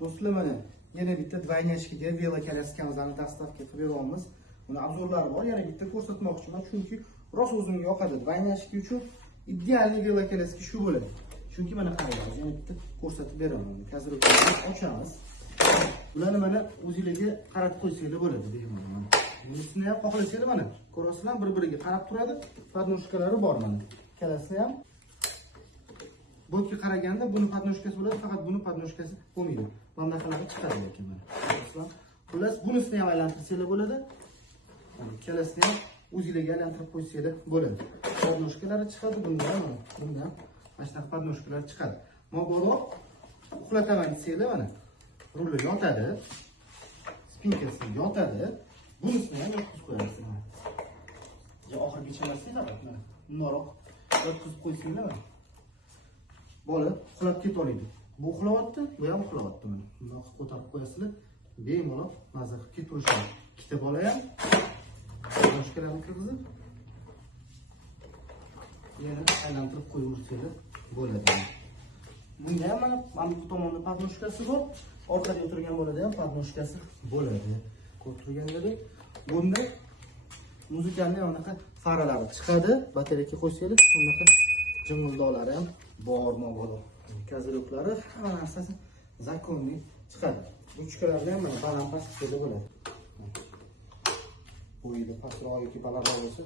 Do'stlar, mana yana bitta dvayняшкаga velokalaskamizni dastavka qilib beryapmiz. Buni obzorlari bor, yana bitta ko'rsatmoqchiman, chunki rost o'zimga yoqadi. Dvayняшка uchun idealniy velokalaska shu bo'ladi. Chunki mana qaraymiz, yana bitta ko'rsatib beraman. Hozir ochamiz. Bularni mana o'zingizga qarab qo'ysanglar bo'ladi bemalol. Bunisini ham xohlasanglar mana ko'rasizlar, bir-biriga qarab turadi. Podnoshkalari bor mana. Ikkalasini ham Bo'tga qaraganda buni podnoshkasi bo'ladi, faqat buni podnoshkasi bo'lmaydi. Bunaqalar chiqadi lekin mana. Xullas, bunisini ham aylantirsanglar bo'ladi. Ikkalasini ham o'zingizga aylantirib qo'ysanglar bo'ladi. Podnoshkalari chiqadi bundan, bundan. Mana shunaqa podnoshkalar chiqadi. Mabodo uxlataman desanglar mana ruli yotadi. Spinkasi yotadi. Bunisini ham yotqizib qo'yasiz. Ya oxirgacha emas, faqat mana bunroq yotqizib qo'ysanglar mana. Bola uxlab ketaoladi. Bu uxlayapti, bu ham uxlayapti mana. Bundoq ko'tarib qo'yasizlar, bemalol maza qilib ketaverishadi. Ikkita bola ham boshqalarni kirgizib, yana aylantirib qo'yaversanglar bo'ladi. Bunga ham mana bu tomonda podnoshkasi bor, orqada o'tirgan bolada ham podnoshkasi bo'ladi. Ko'rib turganlaringiz, bunda muzikalni anaqa faralari chiqadi, batareyaga qo'ysanglar, unaqa jing'ildoqlari ham bor mabodo. Kaziroklari hamma narsasi zakonli chiqadi. Ruchkalarda ham mana baland pastlikda bo'ladi. Bo'yida pastroq yoki balandroq bo'lsa,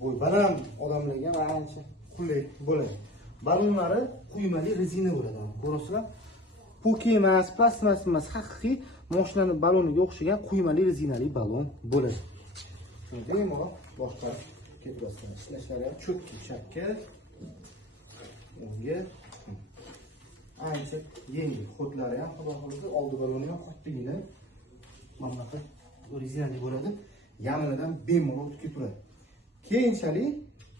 bo'y baland odamlarga ancha qulay bo'ladi. Balonlari quymali rezina bo'ladi. Ko'rasizlar? Poke emas, plastmas emas, haqiqiy mashinaning baloniga o'xshagan quymali rezinali balon bo'ladi. Bemalol boshqarib ketaverasizlar. Ishlashlari ham cho'tki, chapga, o'ngga ancha yengil. Xodlari ham xudo xohlasa oldi baloni ham qattiqgina mana bunaqa rezinali bo'ladi. Yaminidan bemalol o'tib ketaveradi. Keyinchalik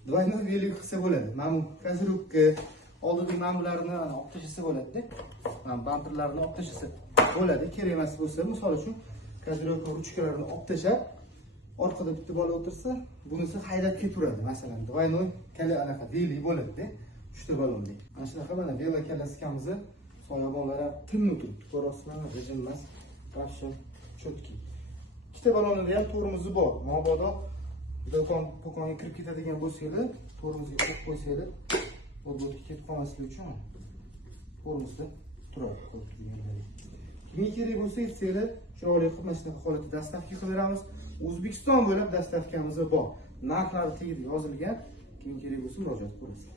двойной velik qilsa bo'ladi. Mana bu kazirukka oldingi ma'murlarni olib tashlasa bo'ladi-da. Mana bamperlarni olib tashlasa bo'ladi. Kerak emas bo'lsa, misol uchun kazirukka ruchkalarini olib tashlab, orqada bitta bola o'tirsa, bunisi haydab ketaveradi. Masalan, двойной kala anaqa velik bo'ladi-da. 3 ta balonli. Mana shunaqa mana velokalaskamizni soyabonlar ham tinmay turibdi. Ko'rasizlarmi? Rejim emas, ravshan, cho'tki. Ikkita balonida ham tormozi bor. Mabodo do'konga kirib ketadigan bo'lsanglar, tormozga qo'yib qo'ysanglar, o'tga ketib qolmasligi uchun tormozda turadi. Kimga kerak bo'lsa, aytsanglar, chiroyli qilib mana shunaqa holatda dastavka qilib beramiz. O'zbekiston bo'ylab dastavkamiz bor. Narxlari tegib yozilgan. Kimga kerak bo'lsa, murojaat qilasiz.